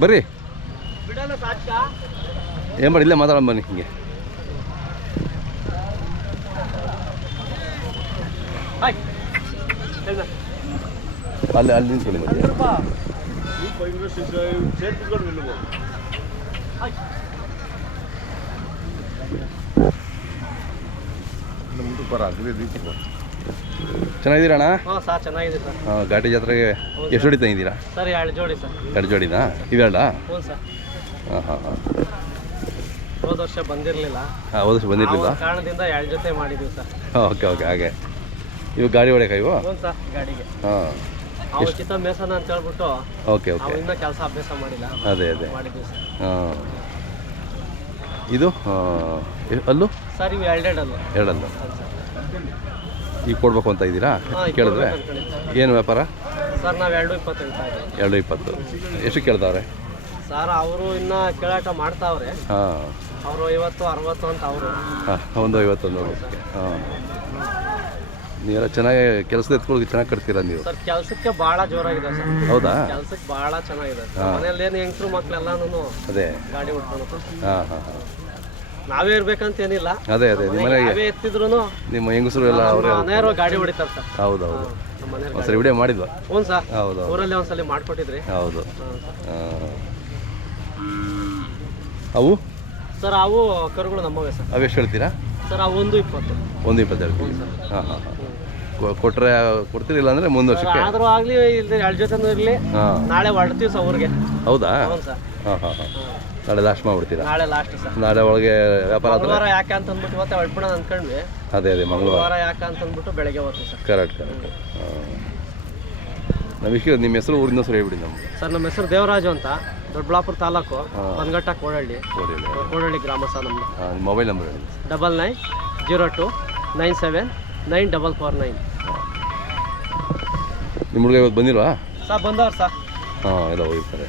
ಬರ್ರಿ. ಏನು ಮಾಡಿ ಇಲ್ಲೇ ಮಾತಾಡೋಣ ಬನ್ನಿ ಹಿಂಗೆ. ಅಲ್ಲಿ ಅಲ್ಲಿ ನಿಂತ್ಕೊಳ್ಳಿ ಮತ್ತೆ. ಚೆನ್ನಾಗಿದ್ದೀರಾ ಅಣ್ಣ ಹಾಂ ಸರ್ ಚೆನ್ನಾಗಿದೆ ಸರ್. ಹಾಂ ಘಾಟಿ ಜಾತ್ರೆಗೆ ಎಷ್ಟು ಜೋಡಿ ತಂದಿದ್ದೀರಾ? ಸರ್ ಎರಡು ಜೋಡಿ ಸರ್. ಎರಡು ಜೋಡಿನಾ? ಇವೆರಡಾ? ಹ್ಞೂ ಸರ್. ಹಾಂ ಹಾಂ ಹಾಂ. ಹೋದ ವರ್ಷ ಬಂದಿರಲಿಲ್ಲ. ಹಾಂ ಹೋದ ವರ್ಷ ಬಂದಿರಲಿಲ್ಲ? ಕಾರಣದಿಂದ ಎರಡು ಜೊತೆ ಮಾಡಿದ್ದೀವಿ ಸರ್. ಓಕೆ ಓಕೆ ಹಾಗೆ. ಇವು ಗಾಡಿ ಹೊಡೆಯಕ ಇವು? ಹ್ಞೂ ಸರ್ ಗಾಡಿಗೆ. ಹಾಂ. ಅವ್ರು ಚಿತ್ತ ಮೇಸನ ಅಂತ ಹೇಳ್ಬಿಟ್ಟು ಓಕೆ ಓಕೆ. ಅವರಿಂದ ಕೆಲಸ ಅಭ್ಯಾಸ ಮಾಡಿಲ್ಲ. ಅದೇ ಅದೇ. ಮಾಡಿದ್ದೀವಿ ಸರ್. ಹಾಂ. ಇದು? ಅಲ್ಲೂ? ಸರಿ ಇವು ಎರಡೆರಡಲ್ಲ. ಎರಡಲ್ಲು. ಈಗ ಕೊಡ್ಬೇಕು ಅಂತ ಇದ್ದೀರಾ? ಹಾಂ ಕೇಳಿದ್ರೆ? ಏನು ವ್ಯಾಪಾರ? ಸರ್ ನಾವು ಎರಡು ಇಪ್ಪತ್ತು ಹೇಳ್ತಾ ಇದ್ದೀವಿ. ಎರಡು ಇಪ್ಪತ್ತು. ಎಷ್ಟು ಕೇಳ್ತಾವ್ರೆ ಸರ್ ಅವರು ಇನ್ನ ಕೇಳಾಟ ಮಾಡ್ತಾವ್ರೆ. ಹಾಂ. ಅವರು ಐವತ್ತು ಅರವತ್ತು ಅಂತ ಅವರು. ಹಾಂ ಒಂದು ಐವತ್ತೊಂದು ಹಾಂ. ನೀವೆಲ್ಲ ಚೆನ್ನಾಗಿ ಕೆಲಸದ ಎತ್ಕೊಳ್ಳಿ ಚೆನ್ನಾಗಿ ಕಟ್ತೀರಾ ನೀವು? ಸರ್ ಕೆಲಸಕ್ಕೆ ಭಾಳ ಜೋರಾಗಿದೆ ಸರ್. ಹೌದಾ? ಕೆಲಸಕ್ಕೆ ಭಾಳ ಚೆನ್ನಾಗಿದೆ. ಮನೇಲಿ ಏನು ಹೆಂಗ್ರು ಮಕ್ಕಳೆಲ್ಲಾನು ಅದೇ. ಗಾಡಿ ಹೊಡ್ಕೊಂಡು ಹಾಂ ಹಾಂ ಹಾಂ. ನಾವೇ ಇರ್ಬೇಕಂತ ಏನಿಲ್ಲ ಅದೇ ಅದೇ ನಿಮ್ಮ ಮನೆಗೆ ನಾವೇ ಎತ್ತಿದ್ರು ನಿಮ್ಮ ಹೆಂಗಸರು ಎಲ್ಲ ಅವರೇ ಮನೆಯವರು ಗಾಡಿ ಹೊಡಿತಾರೆ ಸರ್. ಹೌದು ಹೌದು. ನಮ್ಮ ಮನೆಯವ್ರು ಒಂದ್ಸರಿ ವಿಡಿಯೋ ಮಾಡಿದ್ವಾ? ಹ್ಞೂ ಸರ್. ಹೌದು ಊರಲ್ಲಿ ಒಂದ್ಸಲಿ ಮಾಡ್ಕೊಟ್ಟಿದ್ರಿ. ಹೌದು. ಸರ್. ಅವು ಸರ್ ಅವು ಕರುಗಳು ನಮ್ಮವೇ ಸರ್. ಅವೆಷ್ಟು ಹೇಳ್ತೀರಾ? ಸರ್ ಆ ಒಂದು ಇಪ್ಪತ್ತು. ಒಂದು ಇಪ್ಪತ್ತೆರಡು ಹಾಂ ಹಾಂ ಹಾಂ. ಕೊಟ್ಟರೆ ಕೊಡ್ತಿರಲಿಲ್ಲ ಅಂದರೆ ಮುಂದೆ ಸರ್ ವರ್ಷಕ್ಕೆ ಆದ್ರೂ ಆಗ್ಲಿ ಇಲ್ಲಿ ಎರಡು ಜೊತೆನೂ ಇರ್ಲಿ. ಹಾಂ. ನಾಳೆ ಹೊರಡ್ತೀವಿ ಸರ್ ಊರಿಗೆ. ಹೌದಾ? ಹ್ಞೂ ಸರ್. ಹಾಂ ಹಾಂ. ಹಾಂ. ನಾಳೆ ಲಾಸ್ಟ್ ಮಾಡ್ಬಿಡ್ತೀರಾ? ನಾಳೆ ಲಾಸ್ಟ್ ಸರ್. ನಾಳೆ ಒಳಗೆ ವ್ಯಾಪಾರ ಆದರೆ? ಮಂಗಳವಾರ ಯಾಕೆ ಅಂತ ಅಂದ್ಬಿಟ್ಟು ಮತ್ತೆ ಹೊಡ್ಬಿಡೋಣ ಅಂದ್ಕೊಂಡ್ವಿ. ಅದೇ ಅದೇ ಮಂಗಳವಾರ. ಮಂಗಳವಾರ ಯಾಕೆ ಅಂತ ಅಂದ್ಬಿಟ್ಟು ಬೆಳಗ್ಗೆ ಹೋಗ್ತೀವಿ ಸರ್. ಕರೆಕ್ಟ್ ಕರೆಕ್ಟ್ ನಮಗೆ ನಮ್ಮ ವಿಷಯ ನಿಮ್ಮ ಹೆಸರು ಊರಿನ ಹೆಸರು ಹೇಳ್ಬಿಡಿ ನಮ್ಗೆ. ಸರ್ ನಮ್ಮ ಹೆಸರು ದೇವರಾಜು ಅಂತ. ದೊಡ್ಡಬಳ್ಳಾಪುರ ತಾಲೂಕು ಬನ್ಗಟ್ಟ ಕೋಡಹಳ್ಳಿ ಕೋಡಹಳ್ಳಿ ಗ್ರಾಮ ಸರ್ ನಮ್ಮದು ನಿಮ್ಮ ಮೊಬೈಲ್ ನಂಬರ್ ಹೇಳಿ. Double nine zero two nine seven nine double four nine. ನಿಮ್ಮ ಹುಡುಗ ಇವತ್ತು ಬಂದಿಲ್ವಾ? ಸರ್ ಬಂದವ್ರು ಸರ್. ಹಾಂ ಎಲ್ಲ ಹೋಗಿರ್ತಾರೆ.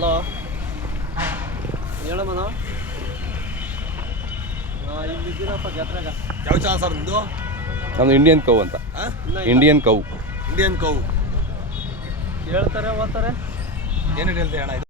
ಹಲೋ? ಹೇಳಮ್ಮನ ಇಲ್ಲಿ ಇದ್ದೀನಪ್ಪ ಜಾತ್ರೆಗ. ಯಾವ ಚಾಲ ಸರ್ ನಿಮ್ಮದು ನಮ್ದು ಇಂಡಿಯನ್ ಕೌ ಅಂತ. ಇಂಡಿಯನ್ ಕೌ ಇಂಡಿಯನ್ ಕೌ ಹೇಳ್ತಾರೆ ಓದ್ತಾರೆ. ಏನು ಹೇಳ್ತೀಯ ಅಣ್ಣ